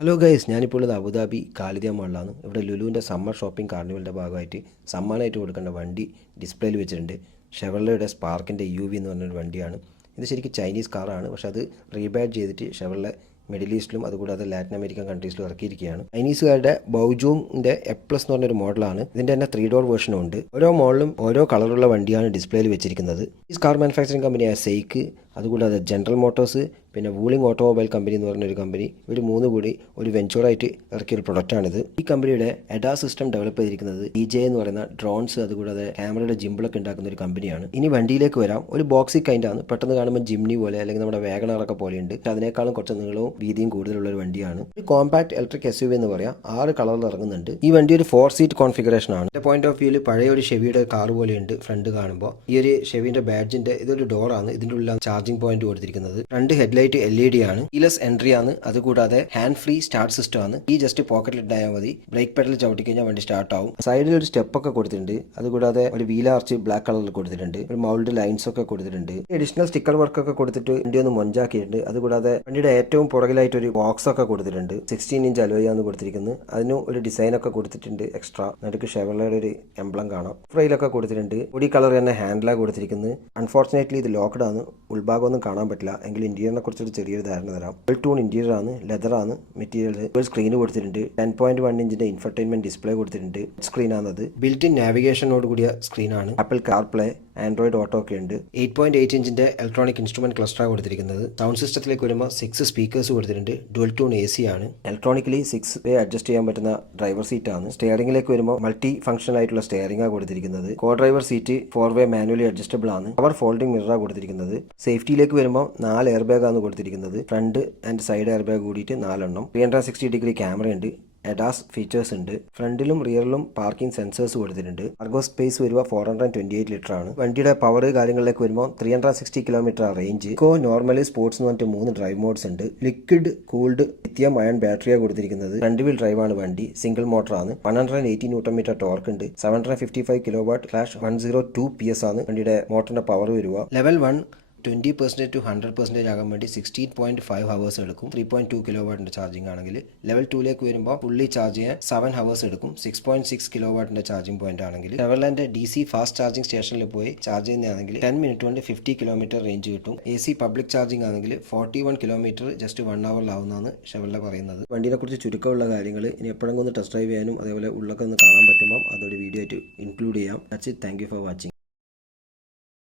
Hello guys, ഞാനിപ്പോൾ ഉള്ളത് Abu Dhabi Khalidiya മാളിലാണ്. ഇവിടെ ലുലുവിൻ്റെ സമ്മർ ഷോപ്പിംഗ് കാർണിവലിൻ്റെ ഭാഗമായിട്ട് സമ്മാനമായിട്ട് കൊടുക്കേണ്ട വണ്ടി ഡിസ്പ്ലേയിൽ വെച്ചിട്ടുണ്ട്. ഷെവർലയുടെ സ്പാർക്കിൻ്റെ UV എന്ന് പറഞ്ഞൊരു വണ്ടിയാണ്. ഇത് ശരിക്കും ചൈനീസ് കാറാണ്, പക്ഷേ അത് റീബാഡ് ചെയ്തിട്ട് ഷെവർലെ മിഡിൽ ഈസ്റ്റിലും അതുകൂടാതെ ലാറ്റിൻ അമേരിക്കൻ കൺട്രീസിലും ഇറക്കിയിരിക്കുകയാണ്. ചൈനീസുകാരുടെ ബൗജോങ്ങിൻ്റെ എപ്ലസ് എന്ന് പറഞ്ഞൊരു മോഡലാണ്. ഇതിൻ്റെ തന്നെ 3 ഡോർ വേർഷനും ഉണ്ട്. ഓരോ മോഡലും ഓരോ കളറുള്ള വണ്ടിയാണ് ഡിസ്പ്ലേയിൽ വെച്ചിരിക്കുന്നത്. ഈ കാർ മാനുഫാക്ചറിംഗ് കമ്പനിയായ സെയ്ക്ക്, അതുകൂടാതെ ജനറൽ മോട്ടോഴ്സ്, പിന്നെ വൂളിംഗ് ഓട്ടോമൊബൈൽ കമ്പനി എന്ന് പറഞ്ഞൊരു കമ്പനി, ഇവർ മൂന്ന് കൂടി ഒരു വെഞ്ചറായിട്ട് ഇറക്കിയൊരു പ്രൊഡക്റ്റാണിത്. ഈ കമ്പനിയുടെ എഡാ സിസ്റ്റം ഡെവലപ്പ് ചെയ്തിരിക്കുന്നത് DJ എന്ന് പറയുന്ന ഡ്രോൺസ് അതുകൂടാതെ ക്യാമറയുടെ ജിമ്പിളൊക്കെ ഉണ്ടാക്കുന്ന ഒരു കമ്പനിയാണ്. ഇനി വണ്ടിയിലേക്ക് വരാം. ഒരു ബോക്സി കൈൻഡാണ്. പെട്ടെന്ന് കാണുമ്പോൾ ജിംനി പോലെ അല്ലെങ്കിൽ നമ്മുടെ വാഗണറൊക്കെ പോലെയുണ്ട്. പക്ഷേ അതിനേക്കാളും കുറച്ച് നീളവും വീതിയും കൂടുതലുള്ള ഒരു വണ്ടിയാണ്. ഒരു കോമ്പാക്ട് ഇലക്ട്രിക് SUV എന്ന് പറയാം. 6 കളറിൽ ഇറങ്ങുന്നുണ്ട്. ഈ വണ്ടി ഒരു 4 സീറ്റ് കോൺഫിഗറേഷൻ ആണ്. എൻ്റെ പോയിന്റ് ഓഫ് വ്യൂവിൽ പഴയ ഒരു ഷെവിയുടെ കാർ പോലെയുണ്ട് ഫ്രണ്ട് കാണുമ്പോൾ. ഈ ഒരു ഷെവിന്റെ ബാഡ്ജിന്റെ ഇതൊരു ഡോറാണ്. ഇതിൻ്റെ ഉള്ളിലാണ് ചാർജിംഗ് പോയിന്റ് കൊടുത്തിരിക്കുന്നത്. ഫ്രണ്ട് ഹെഡ്ലൈറ്റ് LED ആണ്. കീലെസ് എൻട്രി ആണ്. അതുകൂടാതെ ഹാൻഡ് ഫ്രീ സ്റ്റാർട്ട് സിസ്റ്റം ആണ്. ഈ ജസ്റ്റ് പോക്കറ്റിൽ ഇട്ടാൽ മതി. ബ്രേക്ക് പെഡൽ ചവിട്ടി കഴിഞ്ഞാൽ വണ്ടി സ്റ്റാർട്ട് ആവും. സൈഡിൽ ഒരു സ്റ്റെപ്പ് ഒക്കെ കൊടുത്തിട്ടുണ്ട്. അതുകൂടാതെ ഒരു വീൽ ആർച്ച് ബ്ലാക്ക് കളറിൽ കൊടുത്തിട്ടുണ്ട്. ഒരു മൗൾഡ് ലൈൻസ് ഒക്കെ കൊടുത്തിട്ടുണ്ട്. അഡീഷണൽ സ്റ്റിക്കർ വർക്ക് ഒക്കെ കൊടുത്തിട്ട് വണ്ടി ഒന്ന് മൊഞ്ചാക്കിയിട്ടുണ്ട്. അതുകൂടാതെ വണ്ടിയുടെ ഏറ്റവും പുറകിലായിട്ട് ഒരു ബോക്സ് ഒക്കെ കൊടുത്തിട്ടുണ്ട്. 16 ഇഞ്ച് അലോയാണ് കൊടുത്തിരിക്കുന്നത്. അതിനും ഒരു ഡിസൈൻ ഒക്കെ കൊടുത്തിട്ടുണ്ട് എക്സ്ട്രാ. നടുക്ക് ഷെവർലയുടെ ഒരു എംബ്ലം കാണാം. ഫ്രെയിലൊക്കെ കൊടുത്തിട്ടുണ്ട്. ബോഡി കളർ തന്നെ ഹാൻഡിലാണ് കൊടുത്തിരിക്കുന്നത്. അൺഫോർച്ചുനേറ്റ്ലി ഇത് ലോക്ക്ഡ് ആണ്. ഉൾഭാഗമൊന്നും കാണാൻ പറ്റില്ല. എങ്കിൽ ഇന്റീരിയറിനെ കുറിച്ചൊരു ചെറിയൊരു ധാരണ തരാം. ഡുവൽ ടൂൺ ഇന്റീരിയർ ആണ്. ലെതർ ആണ് മെറ്റീരിയൽ. ഒരു സ്ക്രീൻ കൊടുത്തിട്ടുണ്ട്. 10.1 ഇഞ്ചിന്റെ ഇൻഫർടൈൻമെന്റ് ഡിസ്പ്ലേ കൊടുത്തിട്ടുണ്ട്. സ്ക്രീൻ ആണത്. ബിൽറ്റ് ഇൻ നാവിഗേഷനോട് കൂടിയ സ്ക്രീനാണ്. ആപ്പിൾ കാർപ്ലേ, ആൻഡ്രോയിഡ് ഓട്ടോ ഒക്കെ ഉണ്ട്. 8.8 ഇഞ്ചിന്റെ ഇലക്ട്രോണിക് ഇൻസ്ട്രുമെന്റ് ക്ലസ്റ്ററാണ് കൊടുത്തിരിക്കുന്നത്. സൗണ്ട് സിസ്റ്റത്തിലേക്ക് വരുമ്പോൾ 6 സ്പീക്കേഴ്സ് കൊടുത്തിട്ടുണ്ട്. ഡുവൽ ടൂൺ AC ആണ്. ഇലക്ട്രോണിക്കലി 6 വേ അഡ്ജസ്റ്റ് ചെയ്യാൻ പറ്റുന്ന ഡ്രൈവർ സീറ്റ് ആണ്. സ്റ്റിയറിംഗിലേക്ക് വരുമ്പോൾ മൾട്ടി ഫംഗ്ഷൻ ആയിട്ടുള്ള സ്റ്റിയറിംഗ് ആണ് കൊടുത്തിരിക്കുന്നത്. Co driver seat 4 way manually adjustable ആണ്. പവർ ഫോൾഡിംഗ് മിററാണ് കൊടുത്തിരിക്കുന്നത്. സേഫ്റ്റിയിലേക്ക് വരുമ്പോൾ 4 എയർ ബാഗ് ആണ് കൊടുത്തിരിക്കുന്നത്. Front and side air bag കൂടിയിട്ട് 4 എണ്ണം. 360 ഡിഗ്രി ക്യാമറ ഉണ്ട്. ADAS ഫീച്ചേഴ്സ് ഉണ്ട്. ഫ്രണ്ടിലും റിയറിലും പാർക്കിംഗ് സെൻസേഴ്സ് കൊടുത്തിട്ടുണ്ട്. കാർഗോ സ്പേസ് വരുക 428 ലിറ്റർ ആണ്. വണ്ടിയുടെ പവർ കാര്യങ്ങളിലേക്ക് വരുമ്പോൾ 360 കിലോമീറ്റർ റേഞ്ച്. നോർമലി സ്പോർട്സ് എന്ന് പറഞ്ഞിട്ട് 3 ഡ്രൈവ് മോഡ്സ് ഉണ്ട്. ലിക്വിഡ് കൂൾഡ് ലിഥിയം അയൺ ബാറ്ററിയാണ് കൊടുത്തിരിക്കുന്നത്. ഫ്രണ്ട് വീൽ ഡ്രൈവ് ആണ് വണ്ടി. സിംഗിൾ മോട്ടർ ആണ്. 180 ന്യൂട്ടൺ ടോർക്ക് ഉണ്ട്. 755 കിലോവാട്ട് /102 PS ആണ് വണ്ടിയുടെ മോട്ടറിന്റെ പവർ വരിക. ലെവൽ 1 20% to 100% ആകാൻ വേണ്ടി 16.5 ഹവേഴ്സ് എടുക്കും. 3.2 കിലോവാട്ടിന്റെ ചാർജിങ് ആണെങ്കിൽ. ലെവൽ 2ലേക്ക് വരുമ്പോൾ ഫുള്ളി ചാർജ് ചെയ്യാൻ 7 ഹവേഴ്സ് എടുക്കും. 6.6 കിലോവാട്ടിന്റെ ചാർജിങ് പോയിന്റ് ആണെങ്കിൽ. ഷെവർലെന്റെ DC ഫാസ്റ്റ് ചാർജിങ് സ്റ്റേഷനിൽ പോയി ചാർജ് ചെയ്യുന്നതാണെങ്കിൽ 10 മിനിറ്റ് കൊണ്ട് 50 കിലോമീറ്റർ റേഞ്ച് കിട്ടും. AC പബ്ലിക് ചാർജിങ് ആണെങ്കിൽ 41 കിലോമീറ്റർ ജസ്റ്റ് 1 ഹവറിലാവുന്നതാണ് ഷെവർലെ പറയുന്നത്. വണ്ടിനെ കുറിച്ച് ചുരുക്കമുള്ള കാര്യങ്ങൾ ഇനി എപ്പോഴെങ്കിലും ഒന്ന് ടെസ്റ്റ് ഡ്രൈവ് ചെയ്യാനും അതേപോലെ ഉള്ളൊക്കെ ഒന്ന് കാണാൻ പറ്റുമ്പോൾ അതൊരു വീഡിയോ ആയിട്ട് ഇൻക്ലൂഡ് ചെയ്യാം. Thank you for watching.